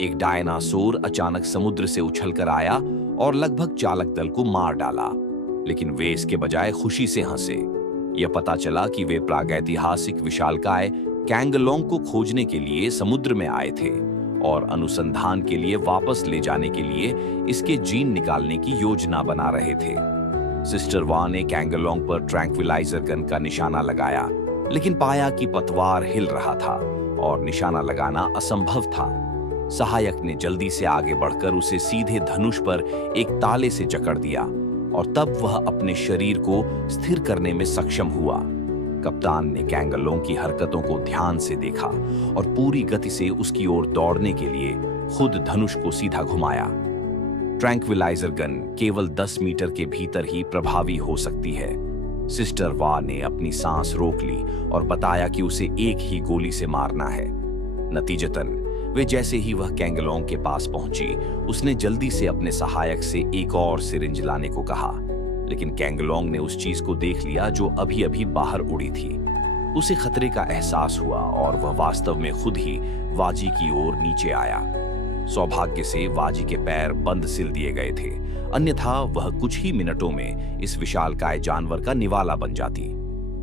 एक डायनासोर अचानक समुद्र से उछलकर आया और लगभग चालक दल को मार डाला, लेकिन वे इसके बजाय खुशी से हंसे। यह पता चला कि वे प्रागैतिहासिक विशालकाय कैंगलोंग को खोजने के लिए समुद्र में आए थे और अनुसंधान के लिए वापस ले जाने के लिए इसके जीन निकालने की योजना बना रहे थे। सिस्टर वा ने कैंगलोंग पर ट्रैंक्विलाइजर गन का निशाना लगाया, लेकिन पाया कि पतवार हिल रहा था और निशाना लगाना असंभव था। सहायक ने जल्दी से आगे बढ़कर उसे सीधे धनुष पर एक ताले से जकड़ दिया और तब वह अपने शरीर को स्थिर करने में सक्षम हुआ। कप्तान ने कैंगलोंग की हरकतों को ध्यान से देखा और पूरी गति से उसकी ओर दौड़ने के लिए खुद धनुष को सीधा घुमाया। ट्रैंक्विलाइजर गन केवल 10 मीटर के भीतर ही प्रभावी हो सकती है। सिस्टर वा ने अपनी सांस रोक ली और बताया कि उसे एक ही गोली से मारना है। नतीजतन वे जैसे ही वह कैंगलोंग के पास पहुंची, उसने जल्दी से अपने सहायक से एक और सिरिंज लाने को कहा, लेकिन कैंगलोंग ने उस चीज को देख लिया जो अभी अभी बाहर उड़ी थी। उसे खतरे का एहसास हुआ और वह वास्तव में खुद ही वाजी की ओर नीचे आया। सौभाग्य से वाजी के पैर बंद सिल दिए गए थे, अन्यथा वह कुछ ही मिनटों में इस विशालकाय जानवर का निवाला बन जाती।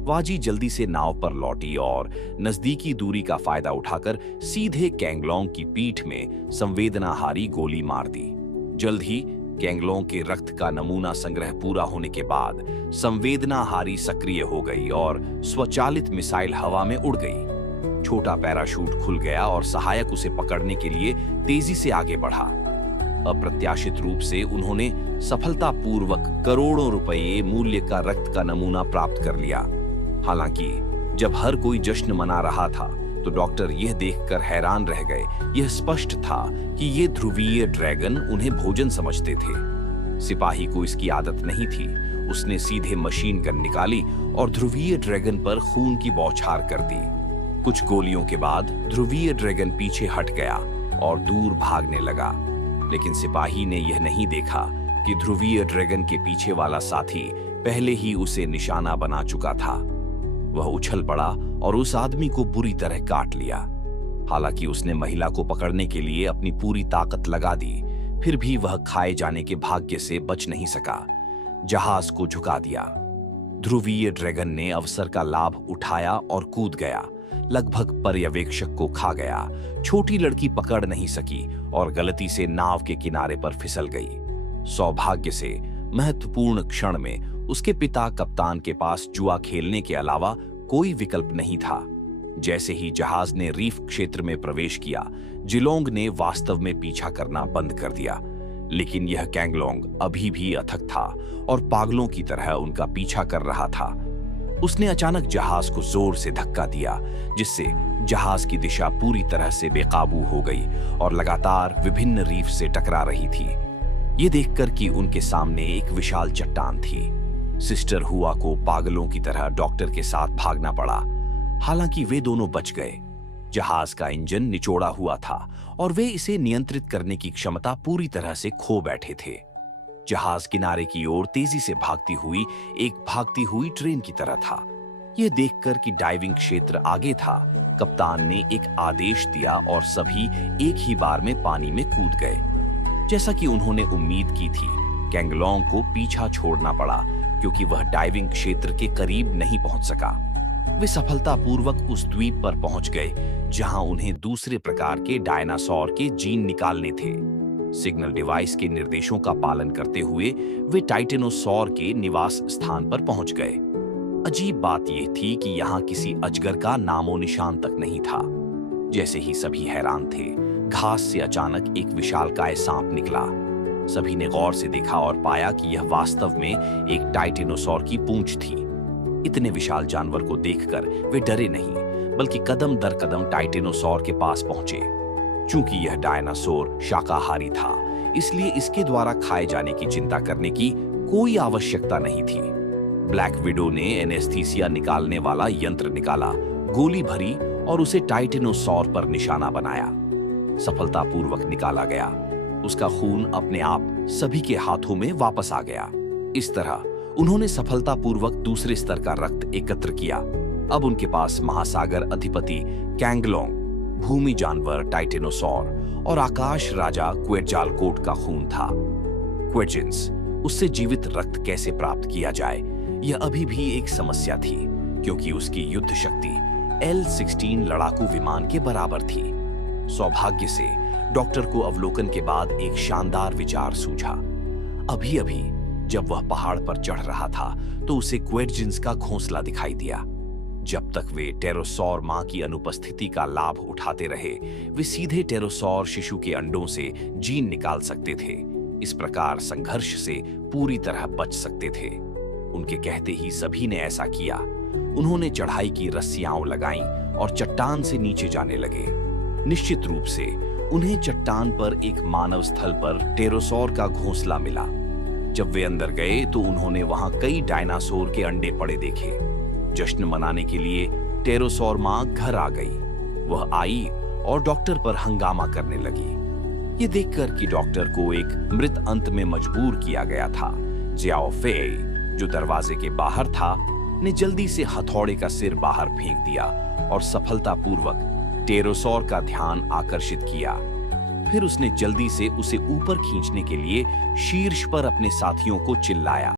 वाजी जल्दी से नाव पर लौटी और नजदीकी दूरी का फायदा उठाकर सीधे कैंगलोंग की पीठ में संवेदनाहारी गोली मार दी। जल्द ही कैंगलोंग के रक्त का नमूना संग्रह पूरा होने के बाद संवेदनाहारी सक्रिय हो गई और स्वचालित मिसाइल हवा में उड़ गई। छोटा पैराशूट खुल गया और सहायक उसे पकड़ने के लिए तेजी से आगे बढ़ा। अप्रत्याशित रूप से उन्होंने सफलतापूर्वक करोड़ों रुपये मूल्य का रक्त का नमूना प्राप्त कर लिया। हालांकि जब हर कोई जश्न मना रहा था तो डॉक्टर यह देखकर हैरान रह गए। यह स्पष्ट था कि ये ध्रुवीय ड्रैगन उन्हें भोजन समझते थे। सिपाही को इसकी आदत नहीं थी। उसने सीधे मशीन गन निकाली और ध्रुवीय ड्रैगन पर खून की बौछार कर दी। कुछ गोलियों के बाद ध्रुवीय ड्रैगन पीछे हट गया और दूर भागने लगा, लेकिन सिपाही ने यह नहीं देखा कि ध्रुवीय ड्रैगन के पीछे वाला साथी पहले ही उसे निशाना बना चुका था। वह उछल पड़ा और उस आदमी को बुरी तरह काट लिया। हालांकि उसने महिला को पकड़ने के लिए अपनी पूरी ताकत लगा दी, फिर भी वह खाए जाने के भाग्य से बच नहीं सका। जहाज को झुका दिया। ध्रुवीय ड्रैगन ने अवसर का लाभ उठाया और कूद गया। लगभग पर्यवेक्षक को खा गया। छोटी लड़की पकड़ नहीं सकी और गलती से नाव के किनारे पर फिसल गई। सौभाग्य से महत्वपूर्ण क्षण में उसके पिता कप्तान के पास जुआ खेलने के अलावा कोई विकल्प नहीं था। जैसे ही जहाज ने रीफ क्षेत्र में प्रवेश किया, जिलोंग ने वास्तव में पीछा करना बंद कर दिया, लेकिन यह कैंगलोंग अभी भी अथक था और पागलों की तरह उनका पीछा कर रहा था। उसने अचानक जहाज को जोर से धक्का दिया, जिससे जहाज की दिशा पूरी तरह से बेकाबू हो गई और लगातार विभिन्न रीफ से टकरा रही थी। ये देखकर कि उनके सामने एक विशाल चट्टान थी, सिस्टर हुआ को पागलों की तरह डॉक्टर के साथ भागना पड़ा। हालांकि वे दोनों बच गए। जहाज का इंजन निचोड़ा हुआ था और वे इसे नियंत्रित करने की क्षमता पूरी तरह से खो बैठे थे। जहाज किनारे की ओर तेजी से भागती हुई एक भागती हुई ट्रेन की तरह था। यह देखकर कि डाइविंग क्षेत्र आगे था, कप्तान ने एक आदेश दिया और सभी एक ही बार में पानी में कूद गए। जैसा कि उन्होंने उम्मीद की थी, कैंगलोंग को पीछा छोड़ना पड़ा क्योंकि वह डाइविंग क्षेत्र के करीब नहीं पहुंच सका। वे सफलतापूर्वक उस द्वीप पर पहुंच गए जहां उन्हें दूसरे प्रकार के डायनासोर के जीन निकालने थे। सिग्नल डिवाइस के निर्देशों का पालन करते हुए वे टाइटेनोसॉर के निवास स्थान पर पहुंच गए। अजीब बात यह थी कि यहां किसी अजगर का नामो निशान तक नहीं था। जैसे ही सभी हैरान थे, घास से अचानक एक विशालकाय सांप निकला। सभी ने गौर से देखा और पाया कि यह वास्तव में एक टाइटेनोसॉर की पूंछ थी। इतने विशाल जानवर को देखकर वे डरे नहीं, बल्कि कदम दर कदम टाइटेनोसॉर के पास पहुंचे। चूंकि यह डायनासोर शाकाहारी था, इसलिए इसके द्वारा खाए जाने की चिंता करने की कोई आवश्यकता नहीं थी। ब्लैक विडो ने एनेस्थीसिया निकालने वाला यंत्र निकाला, गोली भरी और उसे टाइटेनोसॉर पर निशाना बनाया। सफलतापूर्वक निकाला गया। उसका खून अपने आप सभी के हाथों में वापस आ गया। इस तरह उन्होंने सफलतापूर्वक दूसरे स्तर का रक्त एकत्र किया। अब उनके पास महासागर अधिपति कैंगलोंग भूमि जानवर टाइटेनोसॉर और आकाश राजा क्वेटजालकोट का खून था। क्वेटजिन्स, उससे जीवित रक्त कैसे प्राप्त किया जाए, यह अभी भी एक समस्या थी, क्योंकि उसकी युद्ध शक्ति L-16 लड़ाकू विमान के बराबर थी। सौभाग्य से डॉक्टर को अवलोकन के बाद एक शानदार विचार सूझा। अभी अभी जब वह पहाड़ पर चढ़ रहा था तो उसे क्वेटजिन्स का घोंसला दिखाई दिया। जब तक वे टेरोसॉर मां की अनुपस्थिति का लाभ उठाते रहे, वे सीधे टेरोसॉर शिशु के अंडों से जीन निकाल सकते थे। इस प्रकार संघर्ष से पूरी तरह बच सकते थे। उनके कहते ही सभी ने ऐसा किया। उन्होंने चढ़ाई की रस्सियां लगाईं और चट्टान से नीचे जाने लगे। निश्चित रूप से उन्हें चट्टान पर एक मानव स्थल पर टेरोसॉर का घोंसला मिला। जब वे अंदर गए तो उन्होंने वहां कई डायनासोर के अंडे पड़े देखे। जश्न मनाने के लिए टेरोसॉर मां घर आ गई। वह आई और डॉक्टर पर हंगामा करने लगी। ये देखकर कि डॉक्टर को एक मृत अंत में मजबूर किया गया था, जियाओ फेई, जो दरवाजे के बाहर था, ने जल्दी से हथौड़े का सिर बाहर फेंक दिया और सफलतापूर्वक टेरोसॉर का ध्यान आकर्षित किया। फिर उसने जल्दी से उसे ऊपर खींचने के लिए शीर्ष पर अपने साथियों को चिल्लाया।